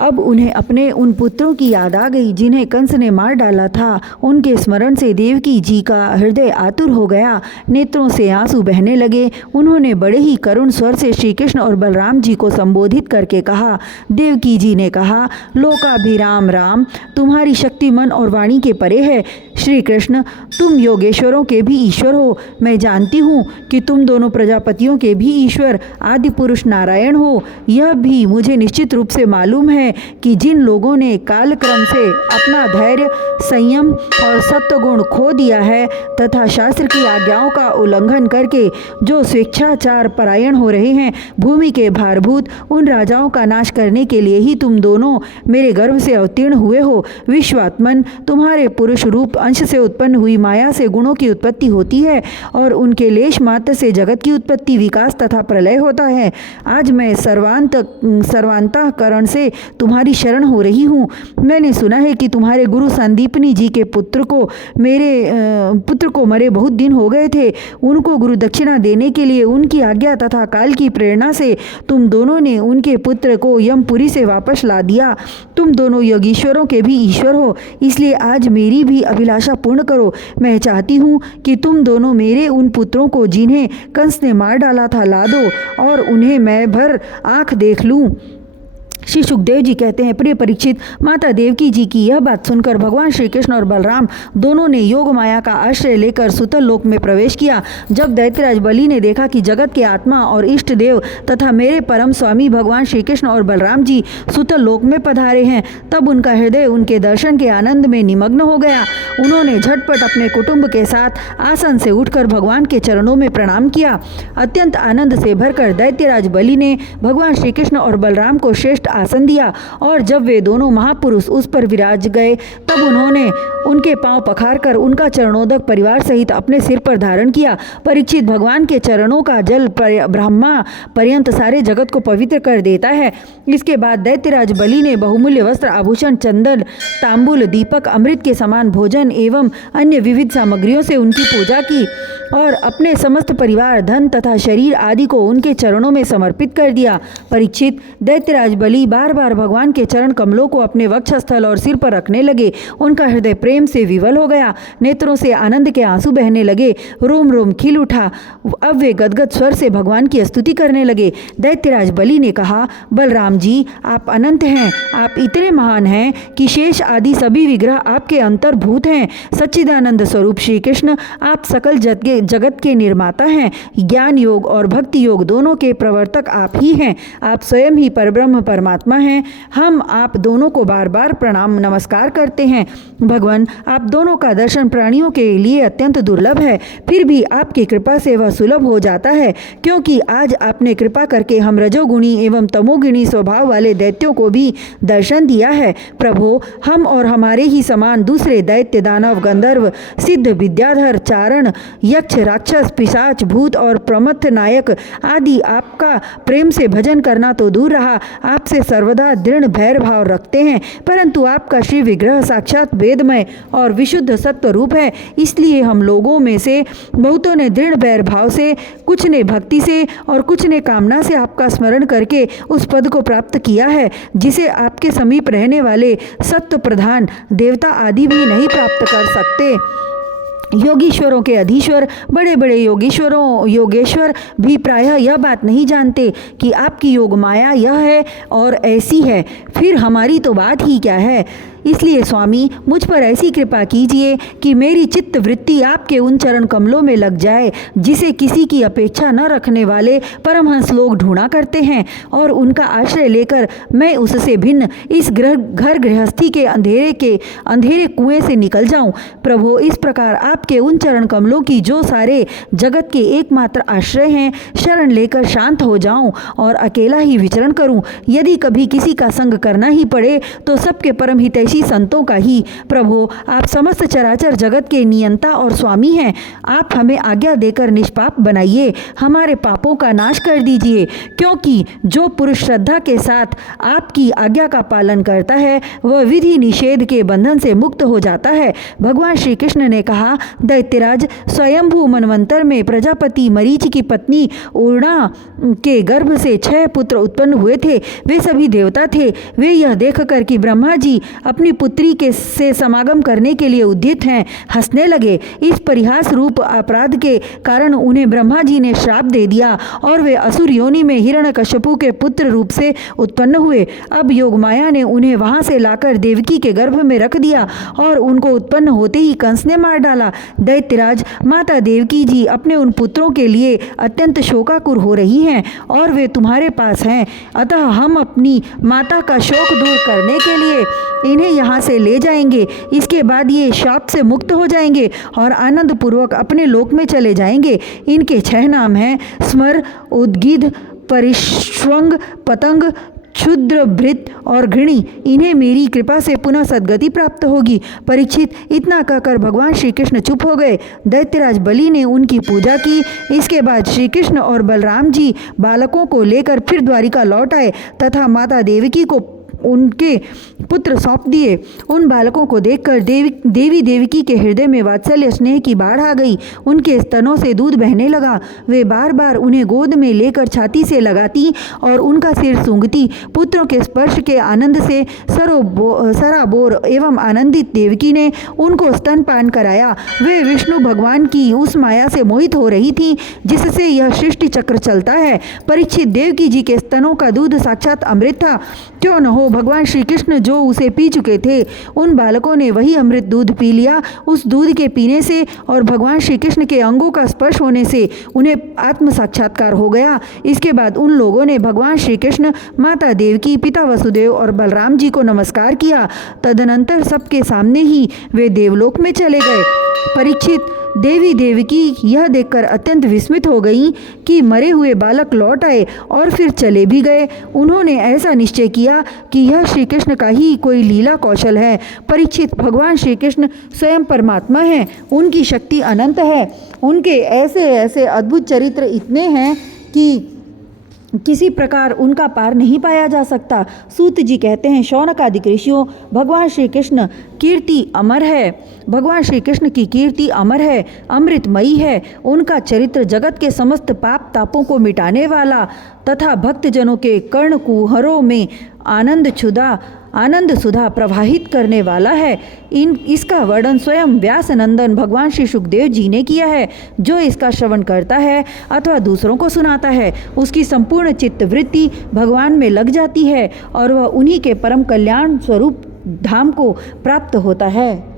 अब उन्हें अपने उन पुत्रों की याद आ गई जिन्हें कंस ने मार डाला था। उनके स्मरण से देवकी जी का हृदय आतुर हो गया, नेत्रों से आंसू बहने लगे। उन्होंने बड़े ही करुण स्वर से श्री कृष्ण और बलराम जी को संबोधित करके कहा। देवकी जी ने कहा, लोकाभिराम राम, तुम्हारी शक्ति मन और वाणी के परे है। श्री कृष्ण, तुम योगेश्वरों के भी ईश्वर हो। मैं जानती हूँ कि तुम दोनों प्रजापतियों के भी ईश्वर आदि पुरुष नारायण हो। यह भी मुझे निश्चित रूप से मालूम है कि जिन लोगों ने कालक्रम से अपना धैर्य, संयम और सत्वगुण खो दिया है तथा शास्त्र की आज्ञाओं का उल्लंघन करके जो स्वेच्छाचार परायण हो रहे हैं, भूमि के भारभूत उन राजाओं का नाश करने के लिए ही तुम दोनों मेरे गर्भ से अवतीर्ण हुए हो। विश्वात्मन, तुम्हारे पुरुष रूप अंश से उत्पन्न हुई माया से गुणों की उत्पत्ति होती है और उनके लेश मात्र से जगत की उत्पत्ति, विकास तथा प्रलय होता है। आज मैं सर्वांतःकरण से तुम्हारी शरण हो रही हूँ। मैंने सुना है कि तुम्हारे गुरु संदीपनी जी के पुत्र को मरे बहुत दिन हो गए थे। उनको गुरु दक्षिणा देने के लिए उनकी आज्ञा तथा काल की प्रेरणा से तुम दोनों ने उनके पुत्र को यमपुरी से वापस ला दिया। तुम दोनों योगीश्वरों के भी ईश्वर हो, इसलिए आज मेरी भी अभिलाषा पूर्ण करो। मैं चाहती हूँ कि तुम दोनों मेरे उन पुत्रों को जिन्हें कंस ने मार डाला था ला दो और उन्हें मैं भर आँख देख लूँ। श्री सुखदेव जी कहते हैं, प्रिय परीक्षित, माता देवकी जी की यह बात सुनकर भगवान श्री कृष्ण और बलराम दोनों ने योग माया का आश्रय लेकर सुतल लोक में प्रवेश किया। जब दैत्यराज बलि ने देखा कि जगत के आत्मा और इष्ट देव तथा मेरे परम स्वामी भगवान श्री कृष्ण और बलराम जी सुतल लोक में पधारे हैं, तब उनका हृदय उनके दर्शन के आनंद में निमग्न हो गया। उन्होंने झटपट अपने कुटुंब के साथ आसन से उठकर भगवान के चरणों में प्रणाम किया। अत्यंत आनंद से भरकर दैत्यराज बलि ने भगवान श्री कृष्ण और बलराम को श्रेष्ठ आसन दिया और जब वे दोनों महापुरुष उस पर विराज गए तब उन्होंने उनके पांव पखारकर उनका चरणोदक परिवार सहित अपने सिर पर धारण किया। परीक्षित, भगवान के चरणों का जल ब्रह्मा पर्यंत सारे जगत को पवित्र कर देता है। इसके बाद दैत्यराज बलि ने बहुमूल्य वस्त्र, आभूषण, चंदन, तांबूल, दीपक, अमृत के समान भोजन एवं अन्य विविध सामग्रियों से उनकी पूजा की और अपने समस्त परिवार, धन तथा शरीर आदि को उनके चरणों में समर्पित कर दिया। परीक्षित, दैत्यराज बलि बार बार भगवान के चरण कमलों को अपने वक्षस्थल और सिर पर रखने लगे। उनका हृदय प्रेम से विवल हो गया, नेत्रों से आनंद के आंसू बहने लगे, रोम रोम खिल उठा। अब वे गदगद स्वर से भगवान की स्तुति करने लगे। दैत्यराज बलि ने कहा, बलराम जी, आप अनंत हैं, आप इतने महान हैं कि शेष आदि सभी विग्रह आपके अंतर्भूत हैं। सच्चिदानंद स्वरूप श्री कृष्ण, आप सकल जगत के निर्माता हैं। ज्ञान योग और भक्ति योग दोनों के प्रवर्तक आप ही हैं। आप स्वयं ही परब्रह्म परमात्मा हैं। हम आप दोनों को बार बार प्रणाम नमस्कार करते हैं। भगवान, आप दोनों का दर्शन प्राणियों के लिए अत्यंत दुर्लभ है, फिर भी आपकी कृपा से वह सुलभ हो जाता है, क्योंकि आज आपने कृपा करके हम रजोगुणी एवं तमोगुणी स्वभाव वाले दैत्यों को भी दर्शन दिया है। प्रभो, हम और हमारे ही समान दूसरे दैत्य, दानव, गंधर्व, सिद्ध, विद्याधर, चारण, यक्ष, राक्षस, पिशाच, भूत और प्रमथ नायक आदि आपका प्रेम से भजन करना तो दूर रहा, आपसे सर्वदा दृढ़ भैर भाव रखते हैं, परंतु आपका श्री विग्रह साक्षात वेदमय और विशुद्ध सत्व रूप है। इसलिए हम लोगों में से बहुतों ने दृढ़ भैर भाव से, कुछ ने भक्ति से और कुछ ने कामना से आपका स्मरण करके उस पद को प्राप्त किया है जिसे आपके समीप रहने वाले सत्व प्रधान देवता आदि भी नहीं प्राप्त कर सकते। योगीश्वरों के अधीश्वर बड़े बड़े योगेश्वर भी प्रायः यह बात नहीं जानते कि आपकी योग माया यह है और ऐसी है, फिर हमारी तो बात ही क्या है। इसलिए स्वामी, मुझ पर ऐसी कृपा कीजिए कि मेरी चित्त वृत्ति आपके उन चरण कमलों में लग जाए जिसे किसी की अपेक्षा न रखने वाले परमहंस लोग ढूंढा करते हैं, और उनका आश्रय लेकर मैं उससे भिन्न इस घर गृहस्थी के अंधेरे कुएं से निकल जाऊं। प्रभु, इस प्रकार आपके उन चरण कमलों की जो सारे जगत के एकमात्र आश्रय हैं, शरण लेकर शांत हो जाऊं और अकेला ही विचरण करूं। यदि कभी किसी का संग करना ही पड़े तो सबके परम हितैषी संतों का ही। प्रभु, आप समस्त चराचर जगत के नियंता और स्वामी हैं। आप हमें आज्ञा देकर निष्पाप बनाइए, हमारे पापों का नाश कर दीजिए, क्योंकि जो पुरुष श्रद्धा के साथ आपकी आज्ञा का पालन करता है वह विधि निषेध के बंधन से मुक्त हो जाता है। भगवान श्री कृष्ण ने कहा, दैत्यराज, स्वयंभू मनवंतर में प्रजापति मरीचि की पत्नी उर्णा के गर्भ से 6 पुत्र उत्पन्न हुए थे। वे सभी देवता थे। वे यह देखकर कि ब्रह्मा जी अपनी पुत्री से समागम करने के लिए उद्यत हैं, हंसने लगे। इस परिहास रूप अपराध के कारण उन्हें ब्रह्मा जी ने श्राप दे दिया और वे असुर योनि में हिरण्यकश्यपु के पुत्र रूप से उत्पन्न हुए। अब योगमाया ने उन्हें वहां से लाकर देवकी के गर्भ में रख दिया और उनको उत्पन्न होते ही कंस ने मार डाला। दैत्यराज, माता देवकी जी अपने उन पुत्रों के लिए अत्यंत शोकाकुर हो रही हैं और वे तुम्हारे पास हैं। अतः हम अपनी माता का शोक दूर करने के लिए इन्हें यहाँ से ले जाएंगे। इसके बाद ये शाप से मुक्त हो जाएंगे और आनंद पूर्वक अपने लोक में चले जाएंगे। इनके 6 नाम हैं: स्मर, उद्गिध, परिश्वंग, पतंग, क्षुद्र, भृत और घृणी। इन्हें मेरी कृपा से पुनः सद्गति प्राप्त होगी। परीक्षित, इतना कहकर भगवान श्री कृष्ण चुप हो गए। दैत्यराज बलि ने उनकी पूजा की। इसके बाद श्री कृष्ण और बलराम जी बालकों को लेकर फिर द्वारिका लौट आए तथा माता देवकी को उनके पुत्र सौंप दिए। उन बालकों को देखकर देवी देवकी के हृदय में वात्सल्य स्नेह की बाढ़ आ गई। उनके स्तनों से दूध बहने लगा। वे बार बार उन्हें गोद में लेकर छाती से लगाती और उनका सिर सूंघती। पुत्रों के स्पर्श के आनंद से सराबोर एवं आनंदित देवकी ने उनको स्तनपान कराया। वे विष्णु भगवान की उस माया से मोहित हो रही थी जिससे यह सृष्टि चक्र चलता है। परीक्षित, देवकी जी के स्तनों का दूध साक्षात अमृत था। क्यों न हो, भगवान श्री कृष्ण जो उसे पी चुके थे, उन बालकों ने वही अमृत दूध पी लिया। उस दूध के पीने से और भगवान श्री कृष्ण के अंगों का स्पर्श होने से उन्हें आत्म साक्षात्कार हो गया। इसके बाद उन लोगों ने भगवान श्री कृष्ण, माता देवकी, पिता वसुदेव और बलराम जी को नमस्कार किया। तदनंतर सबके सामने ही वे देवलोक में चले गए। परीक्षित, देवी देवकी यह देखकर अत्यंत विस्मित हो गई कि मरे हुए बालक लौट आए और फिर चले भी गए। उन्होंने ऐसा निश्चय किया कि यह श्री कृष्ण का ही कोई लीला कौशल है। परीक्षित, भगवान श्री कृष्ण स्वयं परमात्मा हैं। उनकी शक्ति अनंत है। उनके ऐसे ऐसे अद्भुत चरित्र इतने हैं कि किसी प्रकार उनका पार नहीं पाया जा सकता। सूत जी कहते हैं, शौनकादिक ऋषियों, भगवान श्री कृष्ण कीर्ति अमर है। भगवान श्री कृष्ण की कीर्ति अमर है, अमृतमयी है। उनका चरित्र जगत के समस्त पाप तापों को मिटाने वाला तथा भक्तजनों के कर्ण कुहरों में आनंद सुधा प्रवाहित करने वाला है। इसका वर्णन स्वयं व्यास नंदन भगवान श्री सुखदेव जी ने किया है। जो इसका श्रवण करता है अथवा दूसरों को सुनाता है, उसकी संपूर्ण चित्त वृत्ति भगवान में लग जाती है और वह उन्हीं के परम कल्याण स्वरूप धाम को प्राप्त होता है।